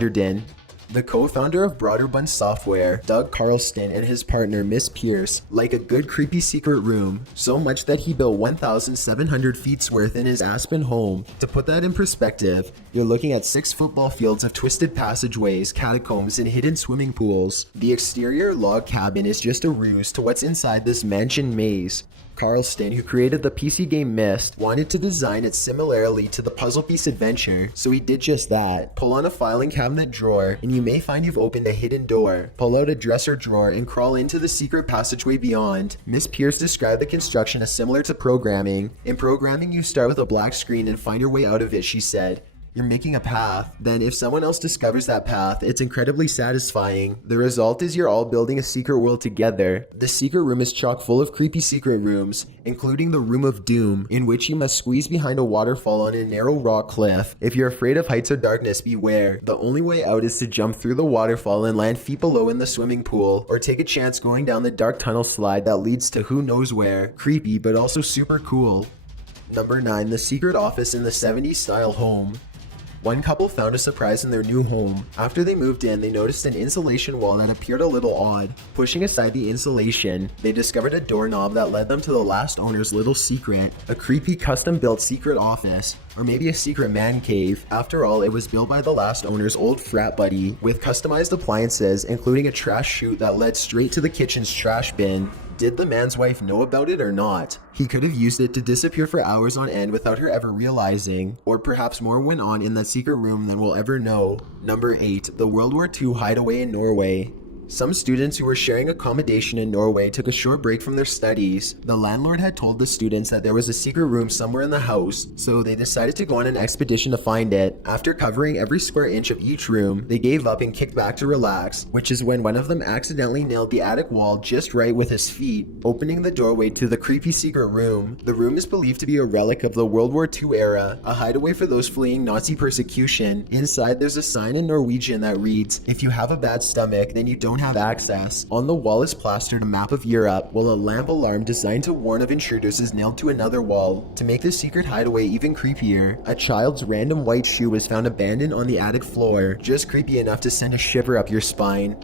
Vanderden. The co-founder of Broderbund Software, Doug Carlson, and his partner Miss Pierce like a good creepy secret room, so much that he built 1,700 feet's worth in his Aspen home. To put that in perspective, you're looking at 6 football fields of twisted passageways, catacombs, and hidden swimming pools. The exterior log cabin is just a ruse to what's inside this mansion maze. Carlson, who created the PC game Myst, wanted to design it similarly to the puzzle piece Adventure, so he did just that. Pull on a filing cabinet drawer, and you may find you've opened a hidden door. Pull out a dresser drawer and crawl into the secret passageway beyond. Miss Pierce described the construction as similar to programming. In programming, you start with a black screen and find your way out of it, she said. You're making a path. Then if someone else discovers that path, it's incredibly satisfying. The result is you're all building a secret world together. The secret room is chock full of creepy secret rooms, including the Room of Doom, in which you must squeeze behind a waterfall on a narrow rock cliff. If you're afraid of heights or darkness, beware. The only way out is to jump through the waterfall and land feet below in the swimming pool, or take a chance going down the dark tunnel slide that leads to who knows where. Creepy, but also super cool. Number 9. The secret office in the 70s style home. One couple found a surprise in their new home. After they moved in, they noticed an insulation wall that appeared a little odd. Pushing aside the insulation, they discovered a doorknob that led them to the last owner's little secret, a creepy custom-built secret office, or maybe a secret man cave. After all, it was built by the last owner's old frat buddy, with customized appliances, including a trash chute that led straight to the kitchen's trash bin. Did the man's wife know about it or not? He could have used it to disappear for hours on end without her ever realizing, or perhaps more went on in that secret room than we'll ever know. Number 8. The World War II Hideaway in Norway. Some students who were sharing accommodation in Norway took a short break from their studies. The landlord had told the students that there was a secret room somewhere in the house, so they decided to go on an expedition to find it. After covering every square inch of each room, they gave up and kicked back to relax, which is when one of them accidentally nailed the attic wall just right with his feet, opening the doorway to the creepy secret room. The room is believed to be a relic of the World War II era, a hideaway for those fleeing Nazi persecution. Inside, there's a sign in Norwegian that reads, "If you have a bad stomach, then you don't have access." On the wall is plastered a map of Europe, while a lamp alarm designed to warn of intruders is nailed to another wall. To make the secret hideaway even creepier, a child's random white shoe was found abandoned on the attic floor, just creepy enough to send a shiver up your spine.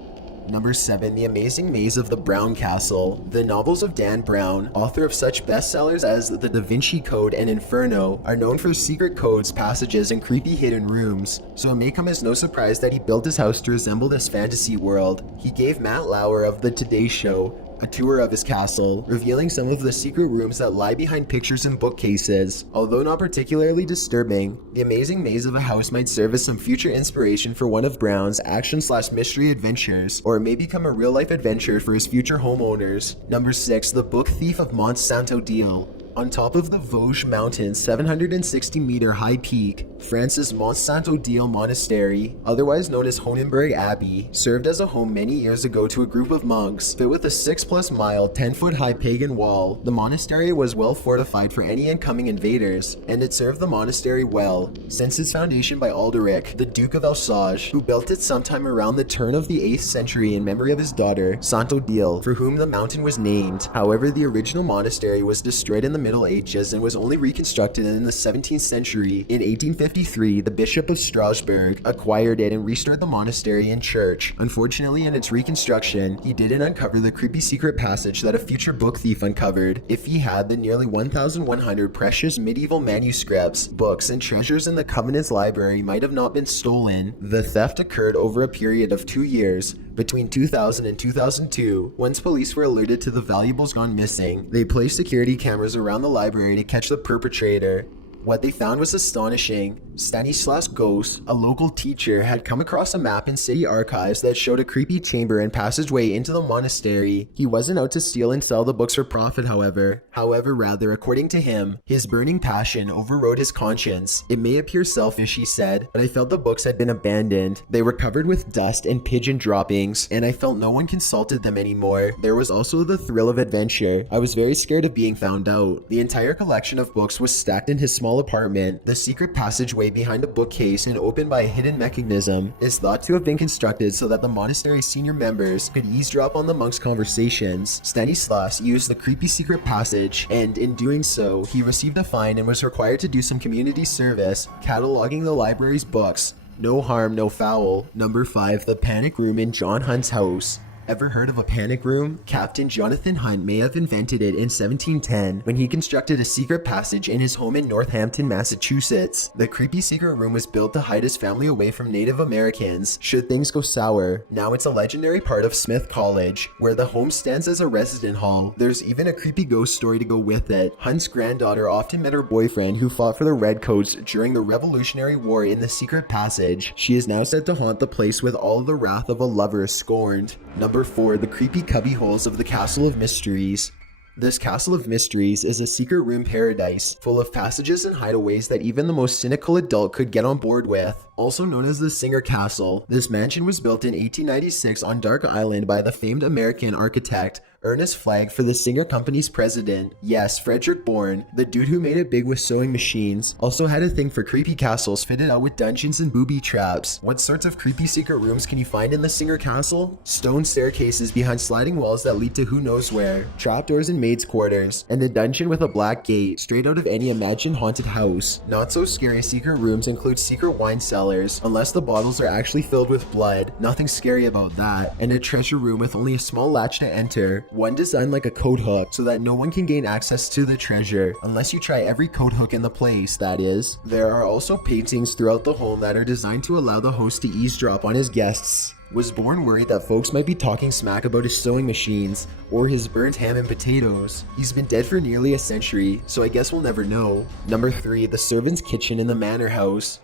Number 7. The Amazing Maze of the Brown Castle. The novels of Dan Brown, author of such bestsellers as The Da Vinci Code and Inferno, are known for secret codes, passages, and creepy hidden rooms, so it may come as no surprise that he built his house to resemble this fantasy world. He gave Matt Lauer of The Today Show a tour of his castle, revealing some of the secret rooms that lie behind pictures and bookcases. Although not particularly disturbing, the amazing maze of a house might serve as some future inspiration for one of Brown's action/mystery adventures, or it may become a real-life adventure for his future homeowners. Number 6. The Book Thief of Monsanto Deal. On top of the Vosges Mountain's 760-meter high peak, France's Monsanto Deal Monastery, otherwise known as Honenberg Abbey, served as a home many years ago to a group of monks. Fit with a 6-plus-mile, 10-foot-high pagan wall, the monastery was well fortified for any incoming invaders, and it served the monastery well, since its foundation by Alderic, the Duke of Alsace, who built it sometime around the turn of the 8th century in memory of his daughter, Santo Deal, for whom the mountain was named. However, the original monastery was destroyed in the Middle Ages and was only reconstructed in the 17th century. In 1853, the Bishop of Strasbourg acquired it and restored the monastery and church. Unfortunately, in its reconstruction, he didn't uncover the creepy secret passage that a future book thief uncovered. If he had, the nearly 1,100 precious medieval manuscripts, books, and treasures in the Covenant's library might have not been stolen. The theft occurred over a period of 2 years, between 2000 and 2002. Once police were alerted to the valuables gone missing, they placed security cameras around the library to catch the perpetrator. What they found was astonishing. Stanislas Ghost, a local teacher, had come across a map in city archives that showed a creepy chamber and passageway into the monastery. He wasn't out to steal and sell the books for profit, however, according to him, his burning passion overrode his conscience. It may appear selfish, he said, but I felt the books had been abandoned. They were covered with dust and pigeon droppings, and I felt no one consulted them anymore. There was also the thrill of adventure. I was very scared of being found out. The entire collection of books was stacked in his small apartment. The secret passageway behind a bookcase and opened by a hidden mechanism is thought to have been constructed so that the monastery's senior members could eavesdrop on the monks' conversations. Stanislas used the creepy secret passage, and in doing so, he received a fine and was required to do some community service, cataloging the library's books. No harm, no foul. Number 5, the panic room in John Hunt's house. Ever heard of a panic room? Captain Jonathan Hunt may have invented it in 1710 when he constructed a secret passage in his home in Northampton, Massachusetts. The creepy secret room was built to hide his family away from Native Americans should things go sour. Now it's a legendary part of Smith College, where the home stands as a resident hall. There's even a creepy ghost story to go with it. Hunt's granddaughter often met her boyfriend who fought for the Redcoats during the Revolutionary War in the secret passage. She is now said to haunt the place with all the wrath of a lover scorned. Number 4, the creepy cubby holes of the Castle of Mysteries. This Castle of Mysteries is a secret room paradise, full of passages and hideaways that even the most cynical adult could get on board with. Also known as the Singer Castle, this mansion was built in 1896 on Dark Island by the famed American architect Ernest Flagg for the Singer Company's president. Yes, Frederick Bourne, the dude who made it big with sewing machines, also had a thing for creepy castles fitted out with dungeons and booby traps. What sorts of creepy secret rooms can you find in the Singer Castle? Stone staircases behind sliding walls that lead to who knows where, trapdoors in maids' quarters, and a dungeon with a black gate, straight out of any imagined haunted house. Not so scary secret rooms include secret wine cellars, unless the bottles are actually filled with blood. Nothing scary about that. And a treasure room with only a small latch to enter. One designed like a coat hook so that no one can gain access to the treasure, unless you try every coat hook in the place, that is. There are also paintings throughout the home that are designed to allow the host to eavesdrop on his guests. Was Bourne worried that folks might be talking smack about his sewing machines or his burnt ham and potatoes? He's been dead for nearly a century, so I guess we'll never know. Number 3, the servant's kitchen in the Manor House.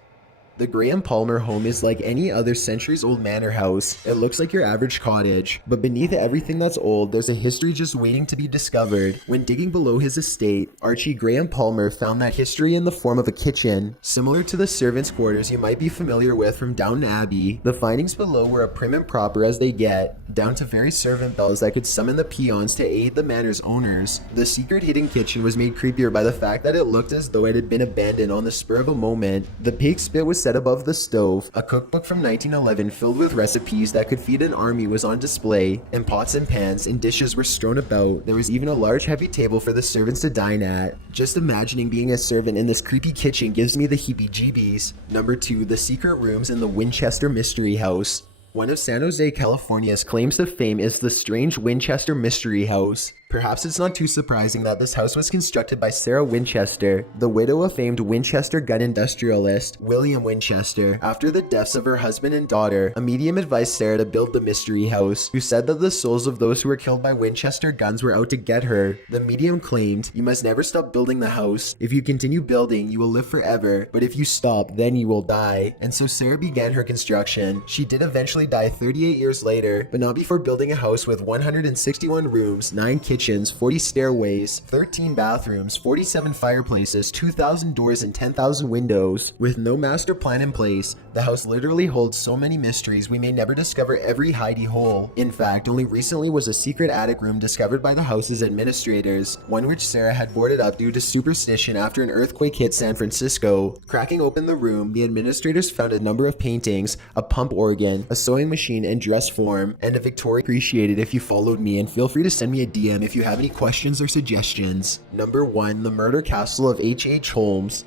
The Graham Palmer home is like any other centuries-old manor house. It looks like your average cottage, but beneath everything that's old, there's a history just waiting to be discovered. When digging below his estate, Archie Graham Palmer found that history in the form of a kitchen, similar to the servants' quarters you might be familiar with from Downton Abbey. The findings below were as prim and proper as they get, down to very servant bells that could summon the peons to aid the manor's owners. The secret hidden kitchen was made creepier by the fact that it looked as though it had been abandoned on the spur of a moment. The pig spit was set above the stove, a cookbook from 1911 filled with recipes that could feed an army was on display, and pots and pans and dishes were strewn about. There was even a large heavy table for the servants to dine at. Just imagining being a servant in this creepy kitchen gives me the heebie-jeebies. Number 2, the secret rooms in the Winchester Mystery House. One of San Jose, California's claims to fame is the strange Winchester Mystery House. Perhaps it's not too surprising that this house was constructed by Sarah Winchester, the widow of famed Winchester gun industrialist William Winchester. After the deaths of her husband and daughter, a medium advised Sarah to build the mystery house, who said that the souls of those who were killed by Winchester guns were out to get her. The medium claimed, "You must never stop building the house. If you continue building, you will live forever, but if you stop, then you will die." And so Sarah began her construction. She did eventually die 38 years later, but not before building a house with 161 rooms, 9 kitchens, 40 stairways, 13 bathrooms, 47 fireplaces, 2,000 doors, and 10,000 windows. With no master plan in place, the house literally holds so many mysteries we may never discover every hidey hole. In fact, only recently was a secret attic room discovered by the house's administrators, one which Sarah had boarded up due to superstition after an earthquake hit San Francisco. Cracking open the room, the administrators found a number of paintings, a pump organ, a sewing machine and dress form, and a Victoria. Appreciated if you followed me, and feel free to send me a DM if you have any questions or suggestions. Number 1, the murder castle of H.H. Holmes.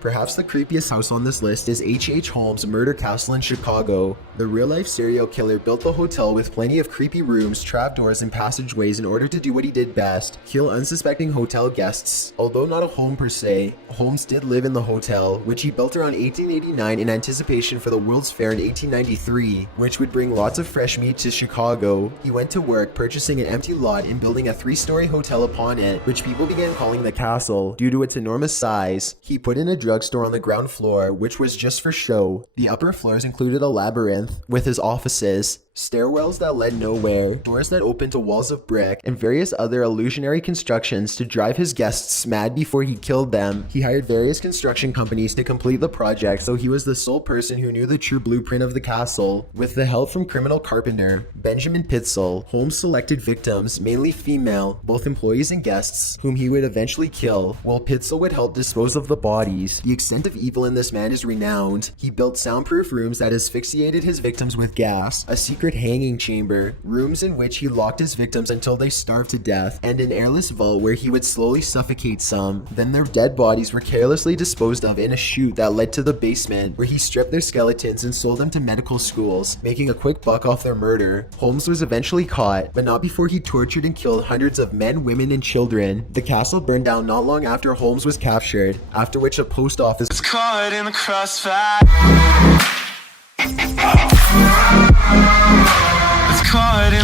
Perhaps the creepiest house on this list is H.H. Holmes' Murder Castle in Chicago. The real-life serial killer built the hotel with plenty of creepy rooms, trapdoors, and passageways in order to do what he did best, kill unsuspecting hotel guests. Although not a home per se, Holmes did live in the hotel, which he built around 1889 in anticipation for the World's Fair in 1893, which would bring lots of fresh meat to Chicago. He went to work purchasing an empty lot and building a 3-story hotel upon it, which people began calling the castle due to its enormous size. He put in a drugstore on the ground floor, which was just for show. The upper floors included a labyrinth with his offices, stairwells that led nowhere, doors that opened to walls of brick, and various other illusionary constructions to drive his guests mad before he killed them. He hired various construction companies to complete the project, so he was the sole person who knew the true blueprint of the castle. With the help from criminal carpenter Benjamin Pitzel, Holmes selected victims, mainly female, both employees and guests, whom he would eventually kill, while Pitzel would help dispose of the bodies. night. The extent of evil in this man is renowned. He built soundproof rooms that asphyxiated his victims with gas, a secret hanging chamber, rooms in which he locked his victims until they starved to death, and an airless vault where he would slowly suffocate some. Then their dead bodies were carelessly disposed of in a chute that led to the basement, where he stripped their skeletons and sold them to medical schools, making a quick buck off their murder. Holmes was eventually caught, but not before he tortured and killed hundreds of men, women, and children. The castle burned down not long after Holmes was captured, after which a post office was caught in the crossfire.